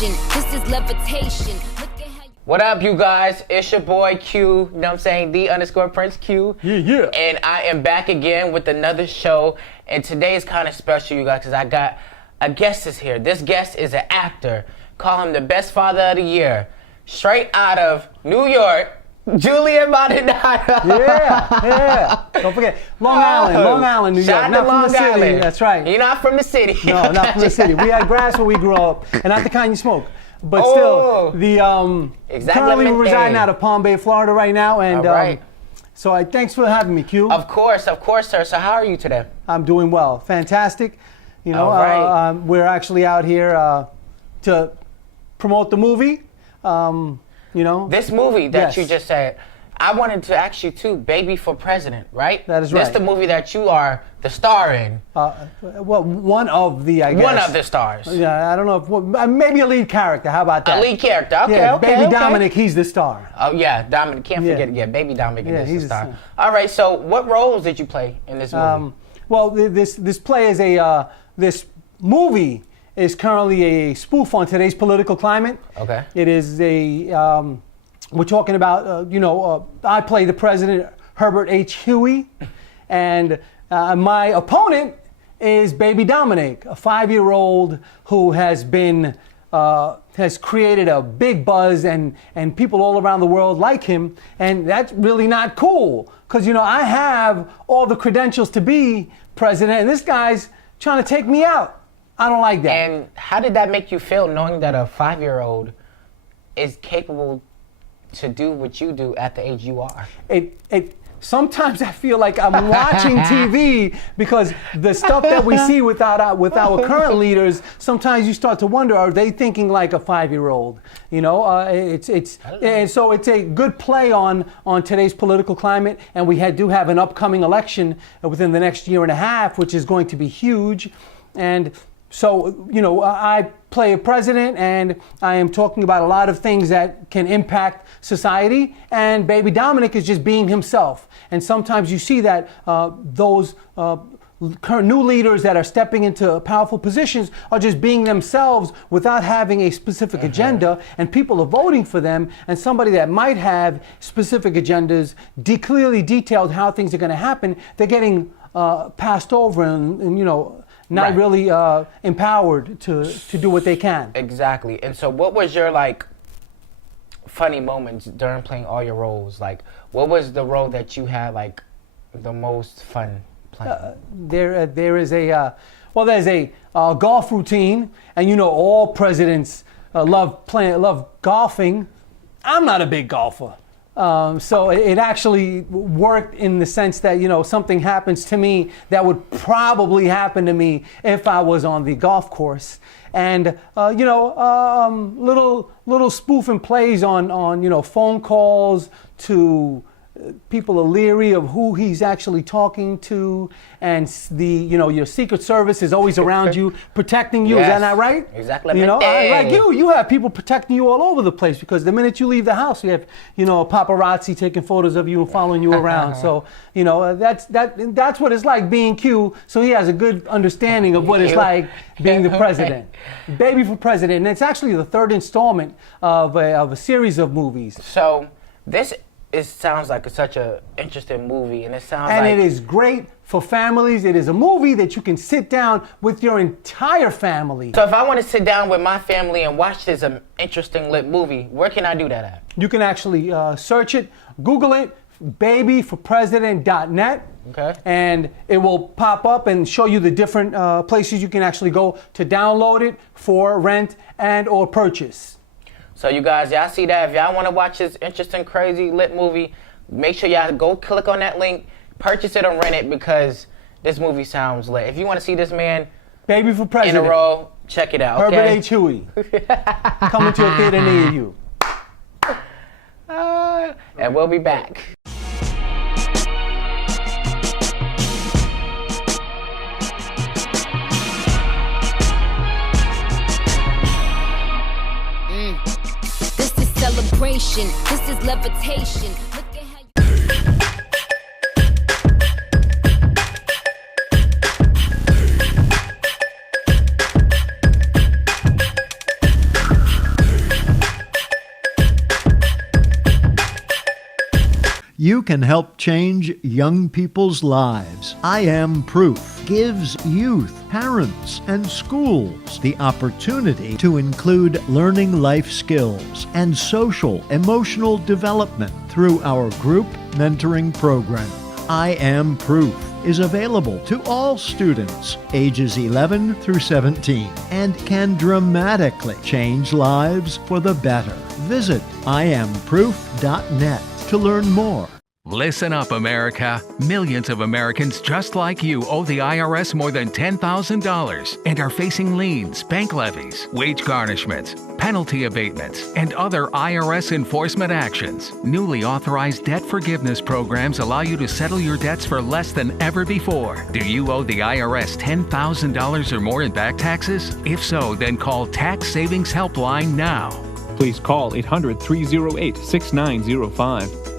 celebration. This is levitation. What up, you guys? It's your boy Q, you know what I'm saying? _Prince Q. Yeah. And I am back again with another show. And today is kind of special, you guys, because I got a guest is here. This guest is an actor. Call him the best father of the year. Straight out of New York, Julian Maldonado. Yeah. Don't forget, Long Island, New York. Shout out to Long from the city. Island. That's right. You're not from the city. No, not from the city. We had grass where we grew up, and not the kind you smoke. But still, currently we're residing out of Palm Bay, Florida right now, and all right. So thanks for having me, Q. Of course, sir. So how are you today? I'm doing well. Fantastic. You know, all right. We're actually out here to promote the movie. You know, this movie that you just said, I wanted to ask you too, Baby for President, right? That is right. That's the movie that you are the star in. Well, one of the, I guess. One of the stars. Yeah, I don't know if, maybe a lead character. How about that? A lead character, okay, yeah, okay. Baby Dominic, he's the star. Oh yeah, Dominic, can't forget, Baby Dominic is the star. All right, so what roles did you play in this movie? Well, this play is this movie is currently a spoof on today's political climate. Okay. It is we're talking about, I play the president, Herbert H. Huey, and my opponent is Baby Dominic, a 5-year-old who has created a big buzz and people all around the world like him, and that's really not cool, because, I have all the credentials to be president, and this guy's trying to take me out. I don't like that. And how did that make you feel, knowing that a 5-year-old is capable to do what you do at the age you are? Sometimes I feel like I'm watching TV, because the stuff that we see with our current leaders, sometimes you start to wonder, are they thinking like a 5-year-old? And so it's a good play on today's political climate, and we do have an upcoming election within the next year and a half, which is going to be huge. And so, I play a president, and I am talking about a lot of things that can impact society, and Baby Dominic is just being himself. And sometimes you see that those current new leaders that are stepping into powerful positions are just being themselves without having a specific agenda, and people are voting for them, and somebody that might have specific agendas, clearly detailed how things are going to happen, they're getting passed over and not really empowered to do what they can. Exactly. And so what was your funny moments during playing all your roles? Like, what was the role that you had the most fun playing? There's a golf routine, and all presidents love golfing. I'm not a big golfer. So it actually worked in the sense that, something happens to me that would probably happen to me if I was on the golf course. And, little spoof and plays on phone calls to people are leery of who he's actually talking to, and your Secret Service is always around you, protecting you. Yes. Is that not right? Exactly. Like you have people protecting you all over the place, because the minute you leave the house, you have paparazzi taking photos of you and following you around. So that's what it's like being Q. So he has a good understanding of what it's like being the president. Baby for President, and it's actually the third installment of a series of movies. So this. It sounds like such an interesting movie, and it is great for families. It is a movie that you can sit down with your entire family. So if I want to sit down with my family and watch this interesting lit movie, where can I do that at? You can actually search it, Google it, babyforpresident.net. Okay. And it will pop up and show you the different places you can actually go to download it for rent and or purchase. So you guys, y'all see that? If y'all want to watch this interesting, crazy, lit movie, make sure y'all go click on that link, purchase it or rent it, because this movie sounds lit. If you want to see this man Baby for President in a role, check it out, okay? Herbert H. Huey. Coming to a theater near you. And we'll be back. Celebration. This is levitation. Look at how You can help change young people's lives. I Am Proof gives youth, parents, and schools the opportunity to include learning life skills and social, emotional development through our group mentoring program. I Am Proof is available to all students ages 11 through 17 and can dramatically change lives for the better. Visit IamProof.net to learn more. Listen up, America. Millions of Americans just like you owe the IRS more than $10,000 and are facing liens, bank levies, wage garnishments, penalty abatements, and other IRS enforcement actions. Newly authorized debt forgiveness programs allow you to settle your debts for less than ever before. Do you owe the IRS $10,000 or more in back taxes? If so, then call Tax Savings Helpline now. Please call 800-308-6905.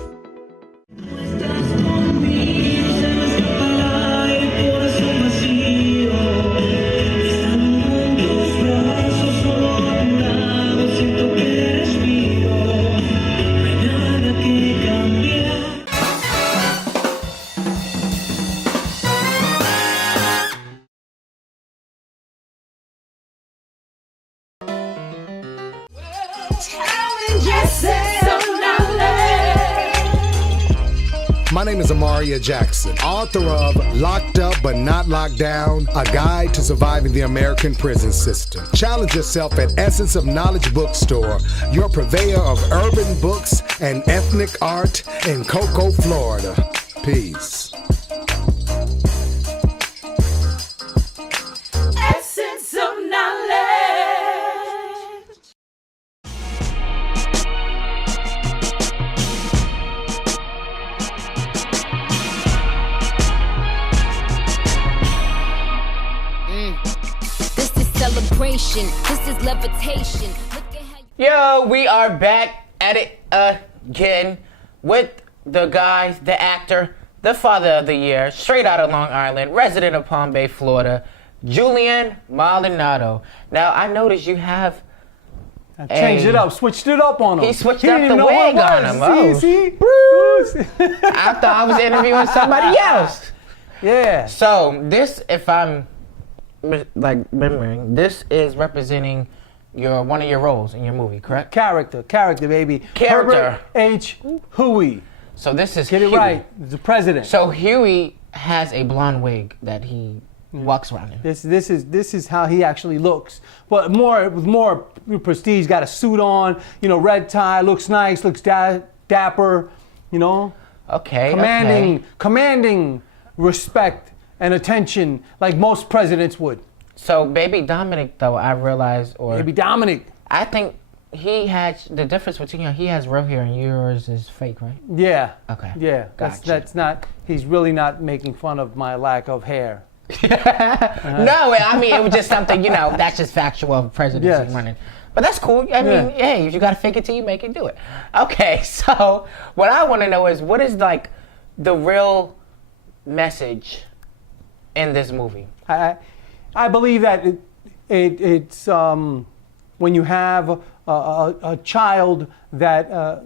My name is Amaria Jackson, author of Locked Up But Not Locked Down, A Guide to Surviving the American Prison System. Challenge yourself at Essence of Knowledge Bookstore, your purveyor of urban books and ethnic art in Cocoa, Florida. Peace. Essence of Knowledge. Celebration. This is levitation. Look at how Yo, we are back at it again with the guy, the actor, the father of the year, straight out of Long Island, resident of Palm Bay, Florida, Julian Maldonado. Now, I noticed you have changed it up, switched it up on him. He switched up the wig on him. Oh. See? Bruce. I thought I was interviewing somebody else. Yeah. So, this, if I'm remembering, this is representing one of your roles in your movie, correct? Character, baby. Character. Herbert H. Huey. So this is Get Huey. it right. The president. So Huey has a blonde wig that he walks around in. This is how he actually looks. But with more prestige. Got a suit on, red tie, looks nice, looks dapper, Okay. Commanding respect and attention like most presidents would. So Baby Dominic, though, I realized, Baby Dominic. I think he has the difference between he has real hair and yours is fake, right? Yeah. Okay. Yeah. Gotcha. That's not. He's really not making fun of my lack of hair. No, I mean it was just something that's just factual of presidency running. But that's cool. I mean, hey, if you gotta fake it till you make it, do it. Okay. So what I want to know is what is the real message in this movie? I believe that it's when you have a child that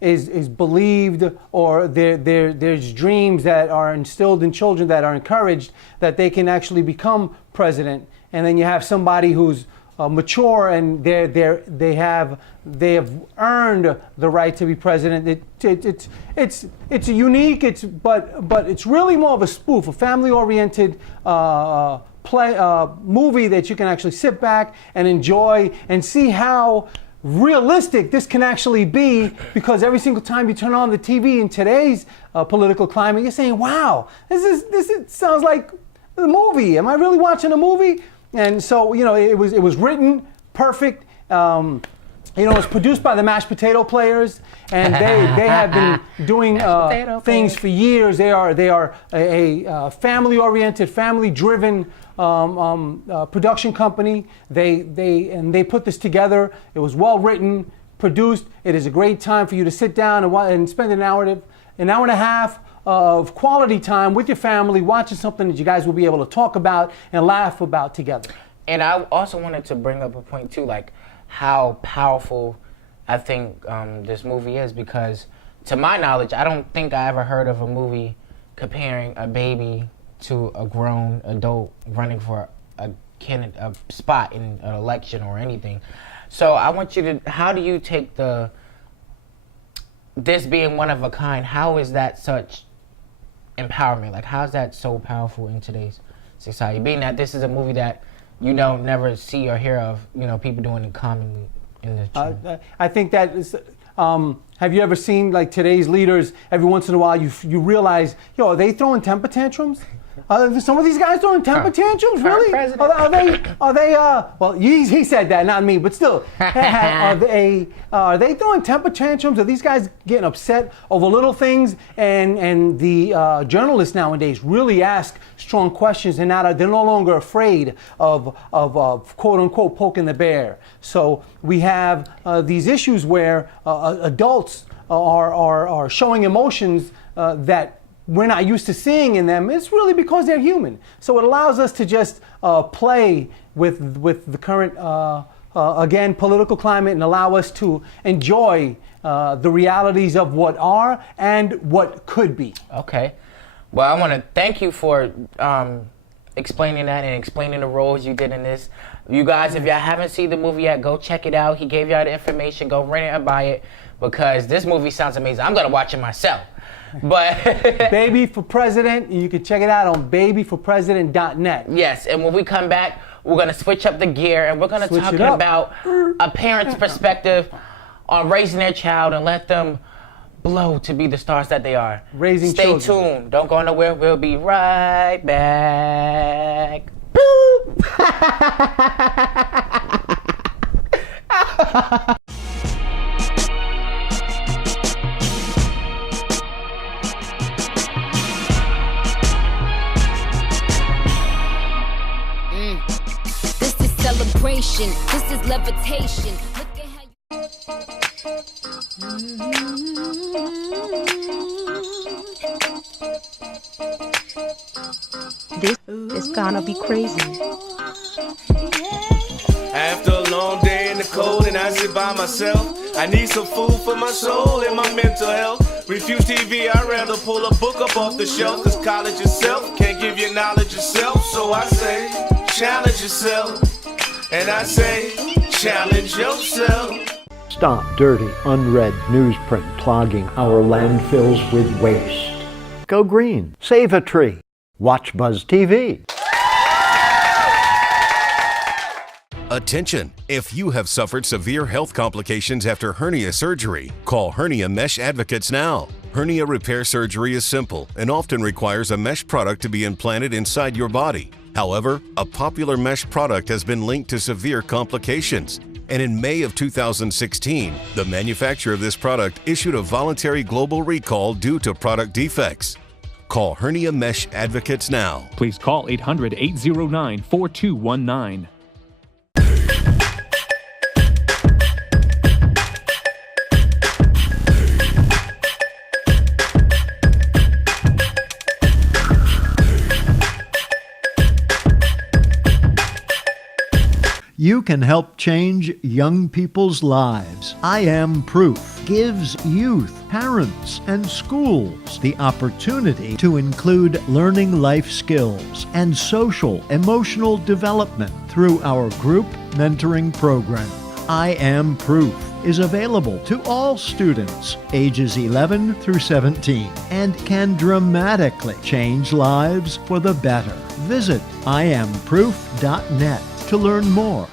is believed, or there's dreams that are instilled in children that are encouraged, that they can actually become president, and then you have somebody who's mature and they have earned the right to be president. It's unique. But it's really more of a spoof, a family-oriented movie that you can actually sit back and enjoy and see how realistic this can actually be, because every single time you turn on the TV in today's political climate, you're saying, "Wow, this sounds like the movie. Am I really watching a movie?" And so, it was written perfect. It's produced by the Mashed Potato Players, and they have been doing things for years. They are a family-oriented, family-driven production company. They put this together. It was well written, produced. It is a great time for you to sit down and spend an hour and a half of quality time with your family, watching something that you guys will be able to talk about and laugh about together. And I also wanted to bring up a point too, how powerful I think this movie is, because to my knowledge, I don't think I ever heard of a movie comparing a baby to a grown adult running for a spot in an election or anything. So I want you to, how do you take this being one of a kind, how is that such empowerment? Like, how is that so powerful in today's society? Being that this is a movie that you don't never see or hear of, people doing it commonly in the I think that is, have you ever seen like today's leaders, every once in a while you realize, are they throwing temper tantrums? Some of these guys throwing temper tantrums, really? Are they? Well, he said that, not me, but still, are they throwing temper tantrums? Are these guys getting upset over little things? And the journalists nowadays really ask strong questions, and they're no longer afraid of quote unquote poking the bear. So we have these issues where adults are showing emotions that we're not used to seeing in them. It's really because they're human. So it allows us to just play with the current, again, political climate and allow us to enjoy the realities of what are and what could be. Okay. Well, I want to thank you for explaining that and explaining the roles you did in this. You guys, if y'all haven't seen the movie yet, go check it out. He gave y'all the information. Go rent it and buy it because this movie sounds amazing. I'm going to watch it myself. But Baby for President, you can check it out on babyforpresident.net. Yes, and when we come back, we're going to switch up the gear and we're going to talk about a parent's perspective on raising their child and let them blow to be the stars that they are. Raising children. Stay tuned. Don't go nowhere. We'll be right back. Boop. This is celebration. This is levitation. Look at how This is gonna be crazy. After a long day in the cold and I sit by myself, I need some food for my soul and my mental health. Refuse TV, I'd rather pull a book up off the shelf, cause college itself can't give you knowledge yourself. So I say, challenge yourself. And I say, challenge yourself. Stop dirty, unread newsprint clogging our landfills with waste. Go green. Save a tree. Watch Buzz TV. Attention! If you have suffered severe health complications after hernia surgery, call Hernia Mesh Advocates now. Hernia repair surgery is simple and often requires a mesh product to be implanted inside your body. However, a popular mesh product has been linked to severe complications. And in May of 2016, the manufacturer of this product issued a voluntary global recall due to product defects. Call Hernia Mesh Advocates now. Please call 800-809-4219. You can help change young people's lives. I Am Proof gives youth, parents, and schools the opportunity to include learning life skills and social, emotional development through our group mentoring program. I Am Proof is available to all students ages 11 through 17 and can dramatically change lives for the better. Visit IamProof.net to learn more.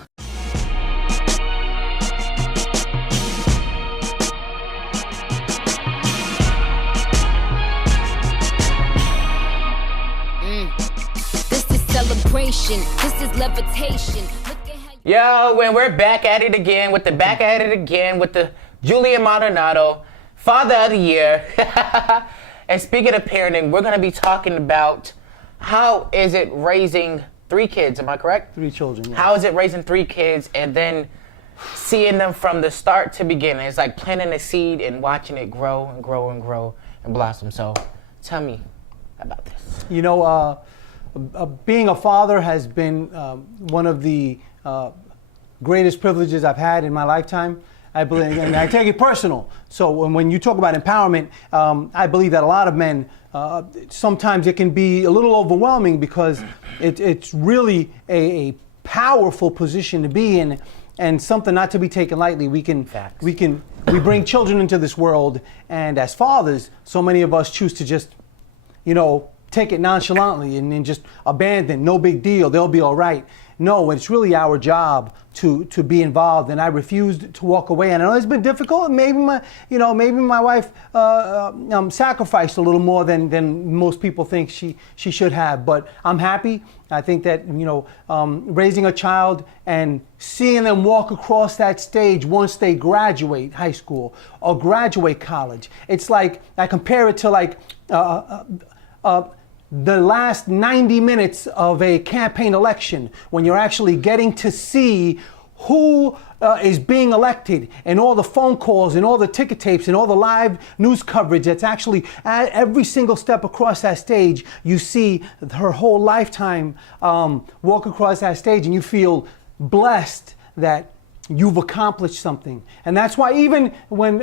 this is celebration. This is levitation. Look at how Yo, and we're back at it again with the Julian Maldonado, Father of the Year. And speaking of parenting, we're going to be talking about how is it raising 3 kids, am I correct? 3 children, yes. How is it raising 3 kids and then seeing them from the start to beginning? It's like planting a seed and watching it grow and grow and grow and blossom. So tell me about this. You know, being a father has been one of the greatest privileges I've had in my lifetime. I believe, and I take it personal. So when you talk about empowerment, I believe that a lot of men, sometimes it can be a little overwhelming because it's really a powerful position to be in, and something not to be taken lightly. We bring children into this world, and as fathers, so many of us choose to just, take it nonchalantly and then just abandon. No big deal. They'll be all right. No, it's really our job to be involved, and I refused to walk away. And I know it's been difficult. Maybe my wife sacrificed a little more than most people think she should have. But I'm happy. I think that raising a child and seeing them walk across that stage once they graduate high school or graduate college, it's like I compare it to like the last 90 minutes of a campaign election, when you're actually getting to see who is being elected, and all the phone calls and all the ticket tapes and all the live news coverage that's actually at every single step across that stage. You see her whole lifetime walk across that stage, and you feel blessed that you've accomplished something. And that's why even when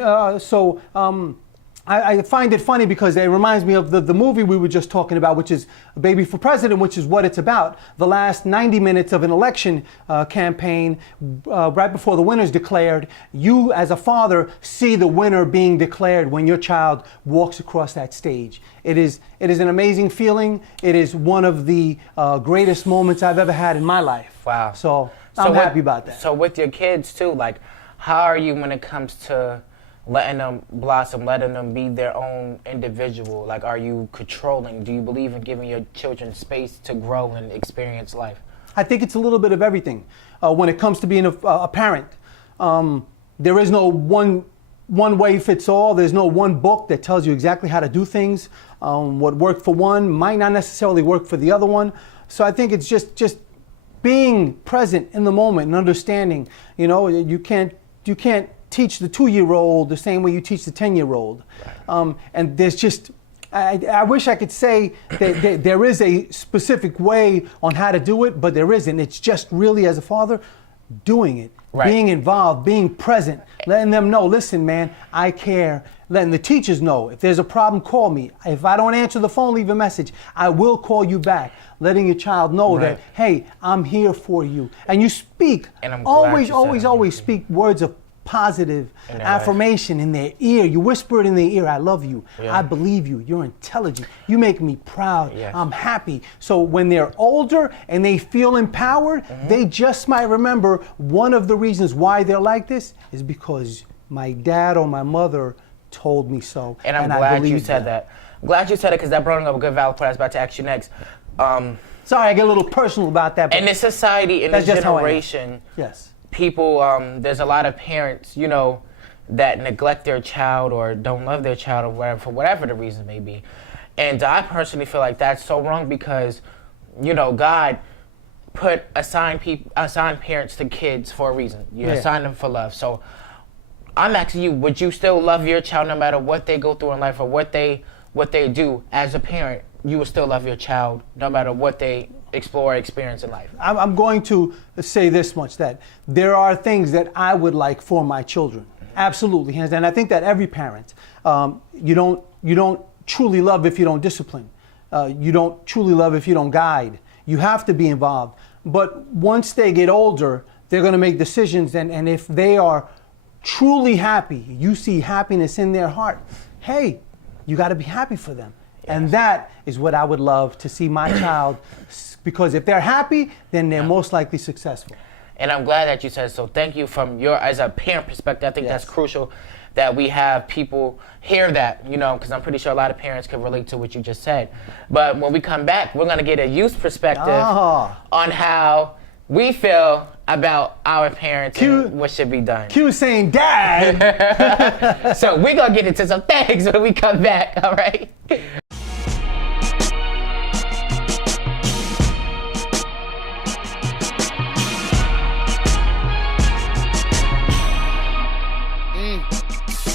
I find it funny because it reminds me of the movie we were just talking about, which is Baby for President, which is what it's about. The last 90 minutes of an election campaign, right before the winner's declared, you as a father see the winner being declared when your child walks across that stage. It is an amazing feeling. It is one of the greatest moments I've ever had in my life. Wow. So I'm happy about that. So with your kids too, like, how are you when it comes to letting them blossom, letting them be their own individual? Like, are you controlling? Do you believe in giving your children space to grow and experience life? I think it's a little bit of everything. When it comes to being a parent, there is no one way fits all. There's no one book that tells you exactly how to do things. What worked for one might not necessarily work for the other one. So I think it's just being present in the moment and understanding. You can't teach the 2-year-old the same way you teach the 10-year-old. And there's just, I wish I could say that there is a specific way on how to do it, but there isn't. It's just really, as a father, doing it, being involved, being present, letting them know, listen, man, I care. Letting the teachers know, if there's a problem, call me. If I don't answer the phone, leave a message. I will call you back. Letting your child know that, hey, I'm here for you. And you speak, and always speak words of positive affirmation in their ear. You whisper it in their ear. I love you. I believe you. You're intelligent. You make me proud. I'm happy. So when they're older and they feel empowered, they just might remember one of the reasons why they're like this is because my dad or my mother told me so. And I'm glad you said that. I'm glad you said it, because that brought up a good valid point I was about to ask you next. Sorry, I get a little personal about that. But in this society, in this generation, people, there's a lot of parents, that neglect their child or don't love their child or whatever, for whatever the reason may be. And I personally feel like that's so wrong because, God put assigned parents to kids for a reason. You assign them for love. So I'm asking you, would you still love your child no matter what they go through in life or what they do as a parent? You will still love your child no matter what they explore or experience in life. I'm going to say this much, that there are things that I would like for my children. Absolutely, hands down. I think that every parent, you don't truly love if you don't discipline. You don't truly love if you don't guide. You have to be involved. But once they get older, they're going to make decisions, and if they are truly happy, you see happiness in their heart, hey, you got to be happy for them. And that is what I would love to see my child, because if they're happy, then they're most likely successful. And I'm glad that you said so. Thank you from your, as a parent perspective, I think that's crucial that we have people hear that, because I'm pretty sure a lot of parents can relate to what you just said. But when we come back, we're going to get a youth perspective on how we feel about our parents and what should be done. Q saying dad. So we're going to get into some things when we come back, all right?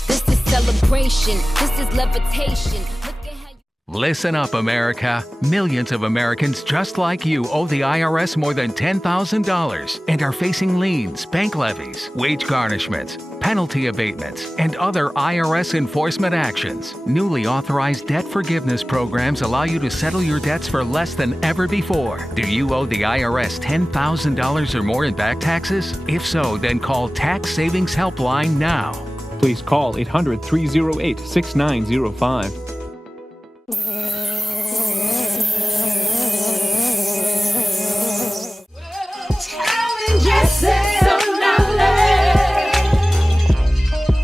This is celebration. This is levitation. Look at how Listen up, America. Millions of Americans just like you owe the IRS more than $10,000 and are facing liens, bank levies, wage garnishments, penalty abatements, and other IRS enforcement actions. Newly authorized debt forgiveness programs allow you to settle your debts for less than ever before. Do you owe the IRS $10,000 or more in back taxes? If so, then call Tax Savings Helpline now. Please call 800-308-6905.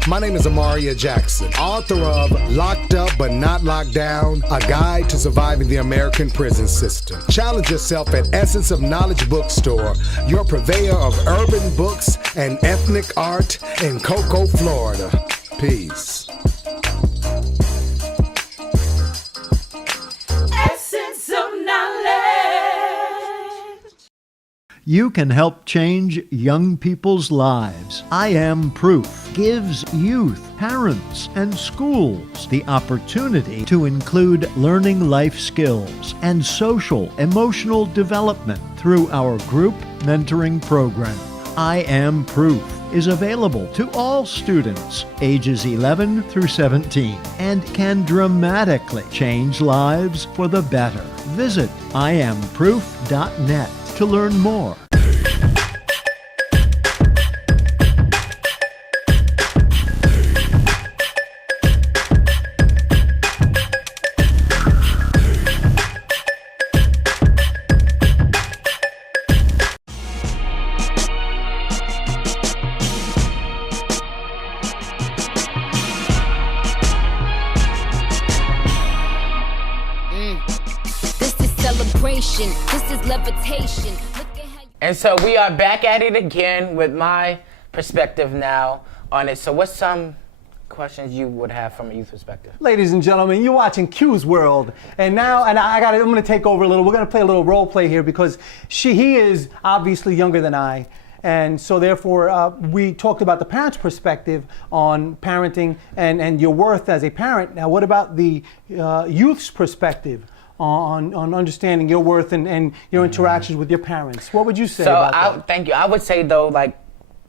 My name is Amaria Jackson, author of Locked Up But Not Locked Down, A Guide to Surviving the American Prison System. Challenge yourself at Essence of Knowledge Bookstore, your purveyor of urban books and ethnic art in Cocoa, Florida. Peace. Essence of knowledge. You can help change young people's lives. I Am Proof gives youth, parents, and schools the opportunity to include learning life skills and social, emotional development through our group mentoring program. I Am Proof is available to all students ages 11 through 17 and can dramatically change lives for the better. Visit IamProof.net to learn more. This is levitation. And so we are back at it again with my perspective now on it. So what's some questions you would have from a youth perspective? Ladies and gentlemen, you're watching Q's World. And now, I'm going to take over a little. We're going to play a little role play here because he is obviously younger than I. And so therefore, we talked about the parent's perspective on parenting and your worth as a parent. Now, what about the youth's perspective on understanding your worth and your interactions with your parents? What would you say about that? Thank you. I would say, though, like,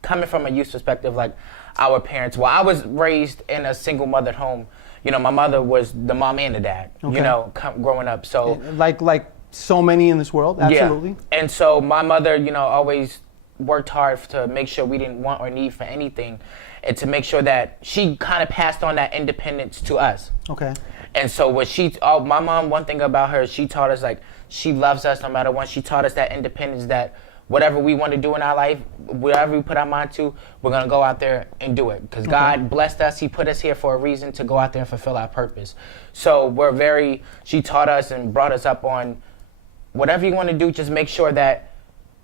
coming from a youth perspective, like, our parents, well, I was raised in a single mothered home. You know, my mother was the mom and the dad, you know, growing up. So like so many in this world, absolutely. Yeah. And so my mother, you know, always worked hard to make sure we didn't want or need for anything, and to make sure that she kind of passed on that independence to us. Okay. And so my mom, one thing about her, she taught us, like, she loves us no matter what. She taught us that independence, that whatever we want to do in our life, whatever we put our mind to, we're going to go out there and do it. Because God blessed us. He put us here for a reason, to go out there and fulfill our purpose. So she taught us and brought us up on whatever you want to do, just make sure that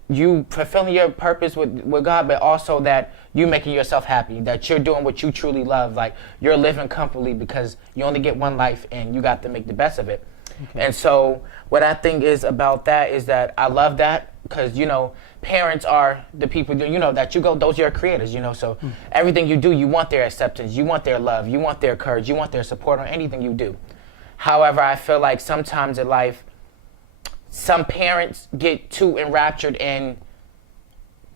you fulfilling your purpose with God, but also that you making yourself happy, that you're doing what you truly love, like you're living comfortably, because you only get one life and you got to make the best of it. Okay. And so what I think is about that is that I love that, because, you know, parents are the people, you know, that those are your creators, you know, so everything you do, you want their acceptance, you want their love, you want their courage, you want their support on anything you do. However, I feel like sometimes in life, some parents get too enraptured in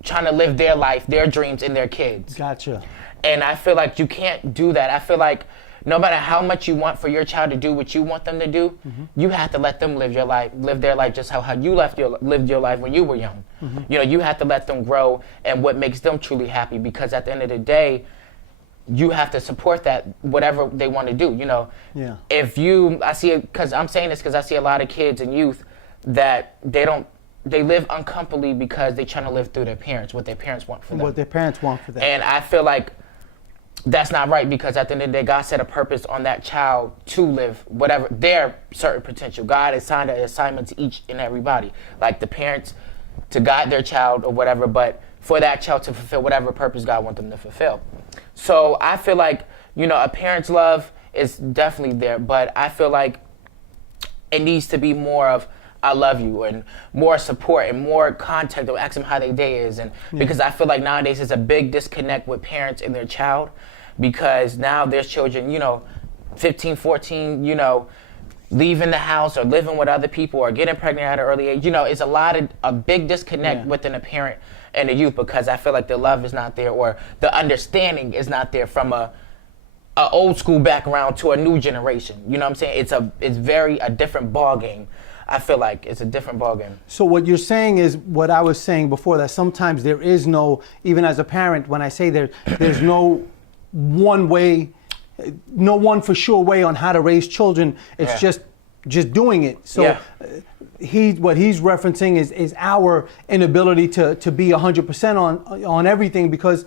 trying to live their life, their dreams, in their kids. Gotcha. And I feel like you can't do that. I feel like no matter how much you want for your child to do what you want them to do, you have to let them live their life just how you lived your life when you were young. You know, you have to let them grow and what makes them truly happy, because at the end of the day, you have to support that, whatever they want to do, you know. Yeah. I see it, because I'm saying this because I see a lot of kids and youth that they live uncomfortably because they're trying to live through their parents, what their parents want for them. What their parents want for them. And I feel like that's not right, because at the end of the day, God set a purpose on that child to live whatever their certain potential. God assigned an assignment to each and everybody, like the parents to guide their child or whatever, but for that child to fulfill whatever purpose God wants them to fulfill. So I feel like, you know, a parent's love is definitely there, but I feel like it needs to be more of I love you, and more support and more contact, or ask them how their day is. And because I feel like nowadays there's a big disconnect with parents and their child, because now there's children, you know, 15, 14, you know, leaving the house or living with other people or getting pregnant at an early age. You know, it's a big disconnect within a parent and the youth, because I feel like the love is not there or the understanding is not there from a old school background to a new generation. You know what I'm saying? It's very a different ball game. I feel like it's a different ball game. So what you're saying is what I was saying before, that sometimes there is no, even as a parent, when I say there's no one way, no one for sure way on how to raise children. It's just doing it. So what he's referencing is our inability to be 100% on everything, because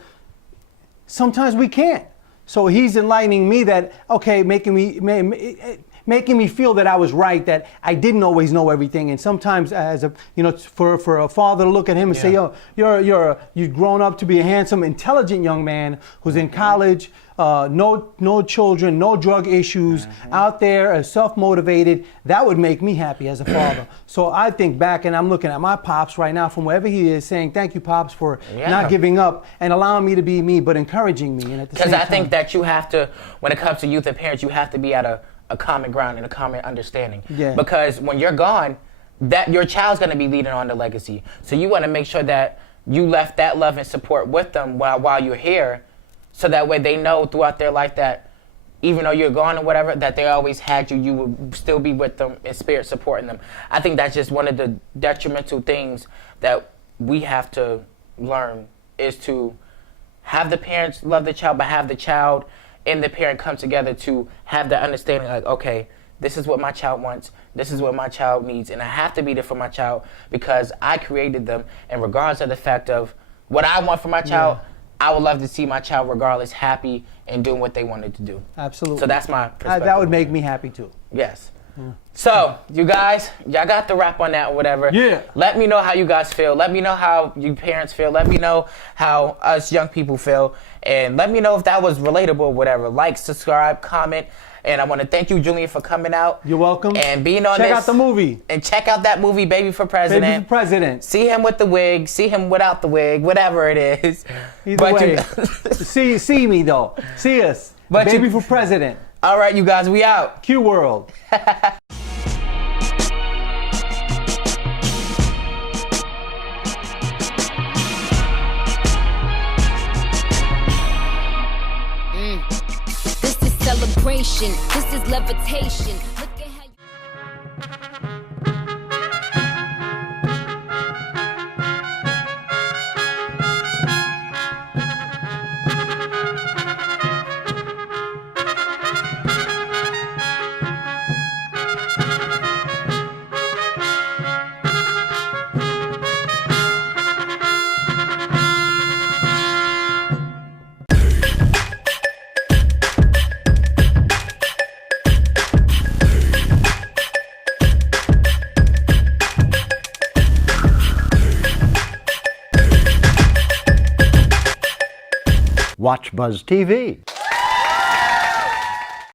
sometimes we can't. So he's enlightening me that, okay, making me feel that I was right, that I didn't always know everything. And sometimes, as a, you know, for a father to look at him and say, yo, you've grown up to be a handsome, intelligent young man who's in college, no children, no drug issues, out there, self-motivated. That would make me happy as a father. So I think back, and I'm looking at my pops right now from wherever he is, saying, thank you, Pops, for not giving up and allowing me to be me, but encouraging me. And at the same time, because I think that you have to, when it comes to youth and parents, you have to be at a common ground and a common understanding. Because when you're gone, that your child's going to be leading on the legacy. So you want to make sure that you left that love and support with them while you're here, so that way they know throughout their life that even though you're gone or whatever, that they always had you, you will still be with them in spirit, supporting them. I think that's just one of the detrimental things that we have to learn, is to have the parents love the child, but have the child and the parent come together to have the understanding, like, okay, this is what my child wants, this is what my child needs, and I have to be there for my child because I created them, and regardless of the fact of what I want for my child, I would love to see my child regardless happy and doing what they wanted to do. Absolutely. So that's my perspective. That would make me happy too. Yes. So, you guys, y'all got the wrap on that or whatever. Yeah. Let me know how you guys feel. Let me know how you parents feel. Let me know how us young people feel. And let me know if that was relatable or whatever. Like, subscribe, comment. And I want to thank you, Julian, for coming out. You're welcome. And being on Check out the movie. And check out that movie, Baby for President. Baby for President. See him with the wig. See him without the wig. Whatever it is. Either way. see me, though. See us. But Baby for President. All right, you guys. We out. Q World. This is celebration. This is levitation. Look at how Watch Buzz TV.